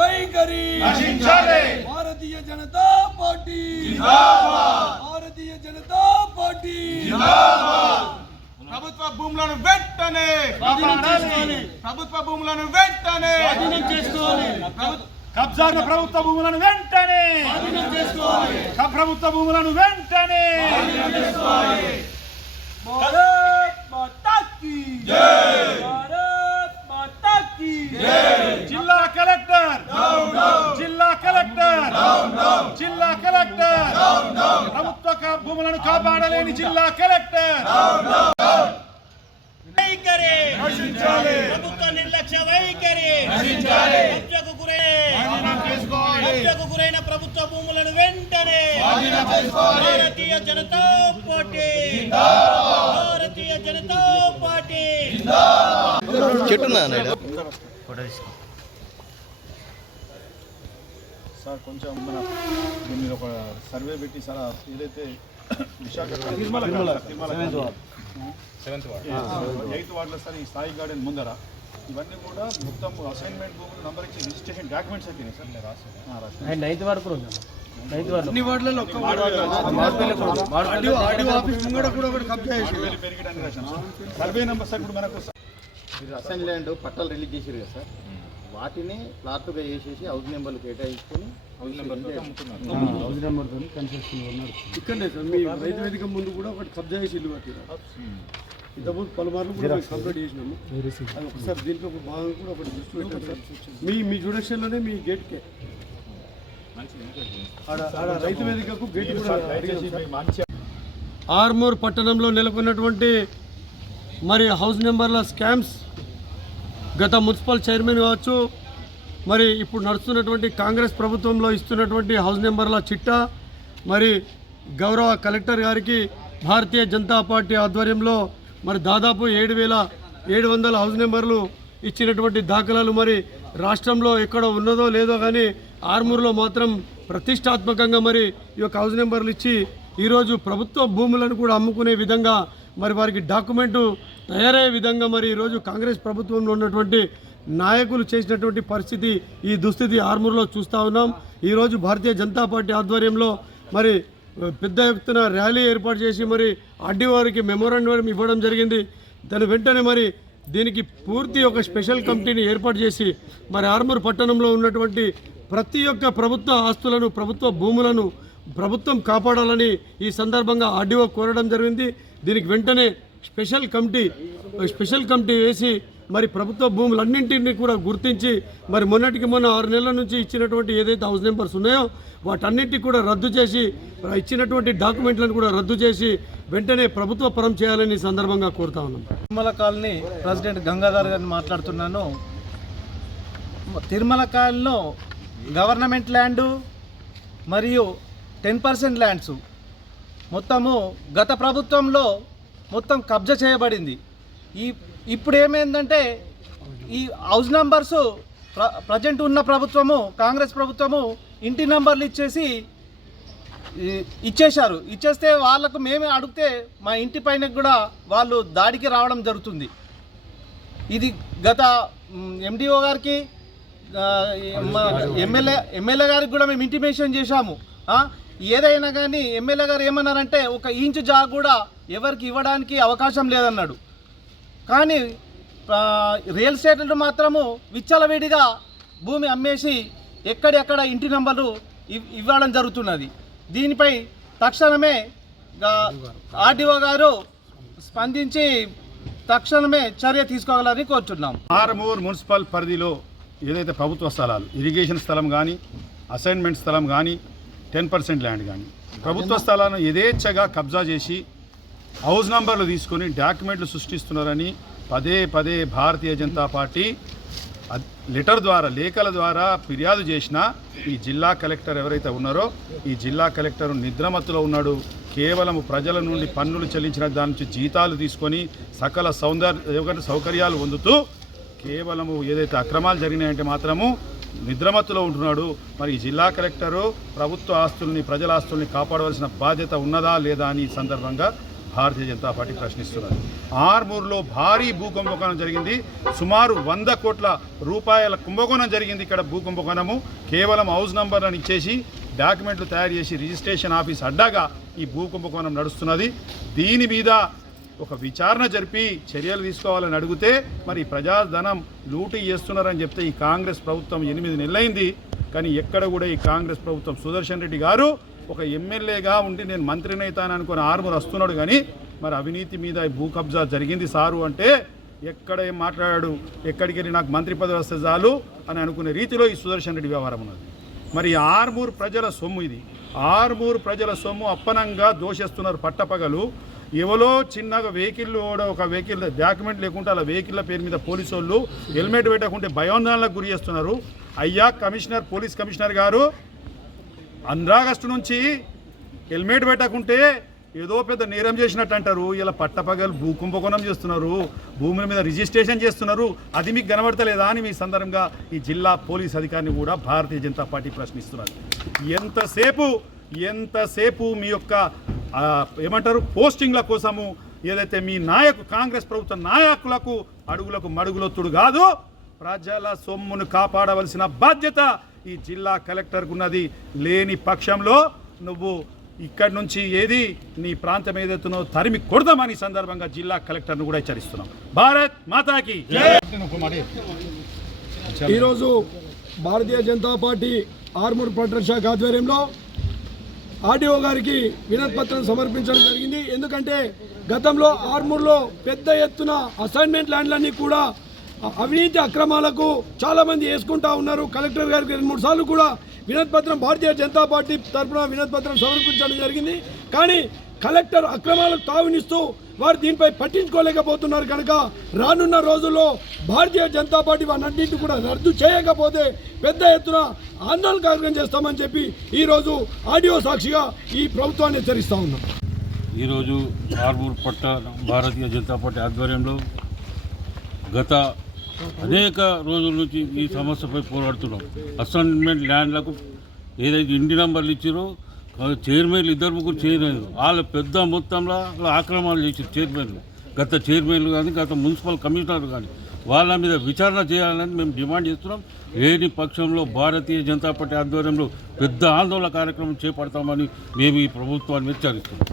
వైఖరి Bharatiya Janata party Bharatiya Janata party ప్రభుత్వ భూములను వెంటనే ప్రభుత్వ భూములను వెంటనే కబ్జాన ప్రభుత్వ భూములను వెంటనే ప్రభుత్వ భూములను వెంటనే భారత్ మాతా కీ జై భారత్ మాతా కీ జై జిల్లా కలెక్టర్ జిల్లా కలెక్టర్ జిల్లా కలెక్టర్ ప్రభుత్వ భూములను కాపాడలేని జిల్లా కలెక్టర్ వైఖరి ప్రభుత్వ నిర్లక్ష్య వైఖరి కబ్జాకు గురైన ప్రభుత్వ భూములను వెంటనే Bharatiya Janata party Bharatiya Janata party sir కొంచెం మన దీని మీద ఒక సర్వే పెట్టి సార్ ఏదైతే విశాఖపట్నం 8th వార్డులో సార్ ఈ సాయి గార్డెన్ ముందర ఇవన్నీ కూడా మొత్తం అసైన్మెంట్ భూములు నంబర్ ఇచ్చి రిజిస్ట్రేషన్ డాక్యుమెంట్స్ అయిపోయినాయి సార్ రాసి 9th వార్డు కూడా ఉంది. 9th వార్డు అన్ని వార్డులలో ఒక్క ఆఫీస్ ముంగడ కూడా ఒకటి కబ్జా చేసి పెరిగడానికి రాశాం సార్ సర్వే నెంబర్ సార్ ఇప్పుడు మనకు అసైన్ ల్యాండ్ పట్టాలు రిలీజ్ చేశారు కదా సార్, వాటిని ప్లాట్గా వేసేసి హౌస్ నెంబర్లు కేటాయించుకొని హౌస్ నెంబర్తో కన్స్ట్రక్షన్ ఉన్నారు. ఇక్కడనే సార్ మీ రైతు వేదిక ముందు కూడా ఒకటి కబ్జా చేసి ఇల్లు కట్టారు. ఇంతకుముందు పలుమార్లు కూడా కంప్లీట్ చేసినాము. అది ఒకసారి దీంట్లో ఒక భాగం కూడా ఒకటి దృష్టి పెట్టారు సార్. మీ జ్యుడిషియల్లోనే మీ గేట్కే రైతు వేదికకు గేట్ కూడా ఆర్మూర్ పట్టణంలో నెలకొన్నటువంటి మరి హౌస్ నెంబర్ల స్కామ్స్ గత మున్సిపల్ చైర్మన్ కావచ్చు, మరి ఇప్పుడు నడుస్తున్నటువంటి కాంగ్రెస్ ప్రభుత్వంలో ఇస్తున్నటువంటి హౌస్ నెంబర్ల చిట్టా, మరి గౌరవ కలెక్టర్ గారికి భారతీయ జనతా పార్టీ ఆధ్వర్యంలో మరి దాదాపు 7,700 హౌస్ నెంబర్లు ఇచ్చినటువంటి దాఖలాలు మరి రాష్ట్రంలో ఎక్కడ ఉన్నదో లేదో కానీ ఆర్మూర్లో మాత్రం ప్రతిష్టాత్మకంగా మరి ఈ యొక్క హౌస్ నెంబర్లు ఇచ్చి ఈరోజు ప్రభుత్వ భూములను కూడా అమ్ముకునే విధంగా మరి వారికి డాక్యుమెంటు తయారయ్యే విధంగా మరి ఈరోజు కాంగ్రెస్ ప్రభుత్వంలో ఉన్నటువంటి నాయకులు చేసినటువంటి పరిస్థితి, ఈ దుస్థితి ఆర్మూర్లో చూస్తూ ఉన్నాం. ఈరోజు భారతీయ జనతా పార్టీ ఆధ్వర్యంలో మరి పెద్ద ఎత్తున ర్యాలీ ఏర్పాటు చేసి మరి ఆర్డీఓ వారికి మెమోరాండం ఇవ్వడం జరిగింది. దాని వెంటనే మరి దీనికి పూర్తి ఒక స్పెషల్ కమిటీని ఏర్పాటు చేసి మరి ఆర్మూర్ పట్టణంలో ఉన్నటువంటి ప్రతి ఒక్క ప్రభుత్వ ఆస్తులను, ప్రభుత్వ భూములను ప్రభుత్వం కాపాడాలని ఈ సందర్భంగా ఆర్డీఓ కోరడం జరిగింది. దీనికి వెంటనే స్పెషల్ కమిటీ వేసి మరి ప్రభుత్వ భూములన్నింటినీ కూడా గుర్తించి మరి మొన్నటికి మొన్న 6 నెలల నుంచి ఇచ్చినటువంటి ఏదైతే హౌస్ నెంబర్స్ ఉన్నాయో వాటన్నిటిని కూడా రద్దు చేసి ఇచ్చినటువంటి డాక్యుమెంట్లను కూడా రద్దు చేసి వెంటనే ప్రభుత్వ పరం చేయాలని సందర్భంగా కోరుతా ఉన్నాం. తిరుమల కాలనీ ప్రెసిడెంట్ గంగాధర్ గారిని మాట్లాడుతున్నాను. తిరుమల కాలనీలో గవర్నమెంట్ ల్యాండు మరియు 10% ల్యాండ్స్ మొత్తము గత ప్రభుత్వంలో మొత్తం కబ్జా చేయబడింది. ఇప్పుడు ఏమైందంటే ఈ హౌస్ నంబర్సు ప్రజెంట్ ఉన్న ప్రభుత్వము, కాంగ్రెస్ ప్రభుత్వము ఇంటి నంబర్లు ఇచ్చేశారు. ఇచ్చేస్తే వాళ్ళకు మేమే అడిగితే మా ఇంటి పైన కూడా వాళ్ళు దాడికి రావడం జరుగుతుంది. ఇది గత ఎండిఓ గారికి, ఎమ్మెల్యే గారికి కూడా మేము ఇంటిమేషన్ చేశాము. ఏదైనా కానీ ఎమ్మెల్యే గారు ఏమన్నారంటే 1 ఇంచు జాగా కూడా ఎవరికి ఇవ్వడానికి అవకాశం లేదన్నాడు. కానీ రియల్ ఎస్టేట్లు మాత్రము విచ్చలవిడిగా భూమి అమ్మేసి ఎక్కడెక్కడ ఇంటి నంబర్లు ఇవ్వడం జరుగుతున్నది. దీనిపై తక్షణమే ఆర్డీఓ గారు స్పందించి తక్షణమే చర్య తీసుకోవాలని కోరుతున్నాం. ఆర్మూర్ మున్సిపల్ పరిధిలో ఏదైతే ప్రభుత్వ స్థలాలు, ఇరిగేషన్ స్థలం కానీ, అసైన్మెంట్ స్థలం కానీ, 10% ల్యాండ్ కానీ ప్రభుత్వ స్థలాలను యథేచ్ఛగా కబ్జా చేసి హౌస్ నంబర్లు తీసుకొని డాక్యుమెంట్లు సృష్టిస్తున్నారని పదే భారతీయ జనతా పార్టీ లెటర్ ద్వారా, లేఖల ద్వారా ఫిర్యాదు చేసినా ఈ జిల్లా కలెక్టర్ ఎవరైతే ఉన్నారో ఈ జిల్లా కలెక్టర్ నిద్రమత్తులో ఉన్నాడు. కేవలం ప్రజల నుండి పన్నులు చెల్లించిన దాని నుంచి జీతాలు తీసుకొని సకల సౌకర్యాలు పొందుతూ కేవలము ఏదైతే అక్రమాలు జరిగినాయంటే మాత్రము నిద్రమత్తులో ఉంటున్నాడు. మరి ఈ జిల్లా కలెక్టరు ప్రభుత్వ ఆస్తుల్ని, ప్రజల ఆస్తుల్ని కాపాడవలసిన బాధ్యత ఉన్నదా లేదా అని ఈ సందర్భంగా భారతీయ జనతా పార్టీ ప్రశ్నిస్తున్నది. ఆర్మూర్లో భారీ భూకుంభకోణం జరిగింది. సుమారు 100 కోట్ల రూపాయల కుంభకోణం జరిగింది. ఇక్కడ భూకుంభకోణము కేవలం హౌస్ నంబర్లను ఇచ్చేసి డాక్యుమెంట్లు తయారు చేసి రిజిస్ట్రేషన్ ఆఫీస్ అడ్డాగా ఈ భూకుంభకోణం నడుస్తున్నది. దీని మీద ఒక విచారణ జరిపి చర్యలు తీసుకోవాలని అడిగితే మరి ప్రజాధనం లూటీ చేస్తున్నారని చెప్తే ఈ కాంగ్రెస్ ప్రభుత్వం 8 నెలలైంది. కానీ ఎక్కడ కూడా ఈ కాంగ్రెస్ ప్రభుత్వం సుదర్శన్ రెడ్డి గారు ఒక ఎమ్మెల్యేగా ఉండి నేను మంత్రిని అవుతాను అనుకుని ఆర్మూర్ వస్తున్నాడు. కానీ మరి అవినీతి మీద భూ కబ్జా జరిగింది సారు అంటే ఎక్కడ ఏం మాట్లాడాడు, ఎక్కడికి వెళ్ళి నాకు మంత్రి పదవి వస్తే చాలు అని అనుకునే రీతిలో ఈ సుదర్శన్ రెడ్డి వ్యవహారం ఉన్నది. మరి ఆర్మూర్ ప్రజల సొమ్ము ఇది. ఆర్మూర్ ప్రజల సొమ్ము అప్పనంగా దోషిస్తున్నారు పట్టపగలు. ఎవరో చిన్నగా వెహికల్ ఒక వెహికల్ డాక్యుమెంట్ లేకుంటే అలా వెహికల్ల పేరు మీద పోలీసు వాళ్ళు హెల్మెట్ పెట్టకుంటే భయోందనలకు గురి చేస్తున్నారు. అయ్యా కమిషనర్, పోలీస్ కమిషనర్ గారు, ఆగస్టు నుంచి హెల్మెట్ పెట్టకుంటే ఏదో పెద్ద నేరం చేసినట్టు అంటారు. ఇలా పట్టపగలు భూకుంభకోణం చేస్తున్నారు, భూముల మీద రిజిస్ట్రేషన్ చేస్తున్నారు. అది మీకు కనబడతలేదా అని మీ సందర్భంగా ఈ జిల్లా పోలీస్ అధికారిని కూడా భారతీయ జనతా పార్టీ ప్రశ్నిస్తున్నారు. ఎంతసేపు మీ యొక్క ఏమంటారు పోస్టింగ్ల కోసము ఏదైతే మీ కాంగ్రెస్ ప్రభుత్వ నాయకులకు అడుగులకు మడుగులొత్తుడు కాదు, ప్రజల సొమ్మును కాపాడవలసిన బాధ్యత ఈ జిల్లా కలెక్టర్కు ఉన్నది. లేని పక్షంలో నువ్వు ఇక్కడి నుంచి ఏది నీ ప్రాంతం ఏదైతున్నో తరిమి కొడదామని సందర్భంగా జిల్లా కలెక్టర్ను కూడా హెచ్చరిస్తున్నాం. భారత్ మాతాకి ఈరోజు భారతీయ జనతా పార్టీ ఆర్మూర్ పట్టణ శాఖ ఆధ్వర్యంలో ఆర్డీఓ గారికి వినతిపత్రం సమర్పించడం జరిగింది. ఎందుకంటే గతంలో ఆర్మూర్లో పెద్ద ఎత్తున అసైన్మెంట్ ల్యాండ్లన్నీ కూడా అవినీతి అక్రమాలకు చాలామంది వేసుకుంటా ఉన్నారు. కలెక్టర్ గారికి 2-3 సార్లు కూడా వినతిపత్రం భారతీయ జనతా పార్టీ తరఫున వినతిపత్రం సమర్పించడం జరిగింది. కానీ కలెక్టర్ అక్రమాలకు తావునిస్తూ వారు దీనిపై పట్టించుకోలేకపోతున్నారు. కనుక రానున్న రోజుల్లో భారతీయ జనతా పార్టీ వాటన్నింటినీ కూడా రద్దు చేయకపోతే పెద్ద ఎత్తున ఆందోళన కార్యక్రమం చేస్తామని చెప్పి ఈరోజు ఆడియో సాక్షిగా ఈ ప్రభుత్వాన్ని హెచ్చరిస్తా ఉన్నాం. ఈరోజు ఆర్మూర్ పట్టణ భారతీయ జనతా పార్టీ ఆధ్వర్యంలో గత అనేక రోజుల నుంచి ఈ సమస్యపై పోరాడుతున్నాం. అసైన్మెంట్ ల్యాండ్లకు ఏదైతే ఇంటి నెంబర్లు ఇచ్చారో చైర్మన్లు 2-3 చైర్మన్లు వాళ్ళు పెద్ద మొత్తంలో ఆక్రమణలు చేశారు. చైర్మన్లు, గత చైర్మన్లు కానీ గత మున్సిపల్ కమిషనర్ కానీ వాళ్ళ మీద విచారణ చేయాలని మేము డిమాండ్ చేస్తున్నాం. లేని పక్షంలో భారతీయ జనతా పార్టీ ఆధ్వర్యంలో పెద్ద ఆందోళన కార్యక్రమం చేపడతామని మేము ఈ ప్రభుత్వాన్ని హెచ్చరిస్తున్నాం.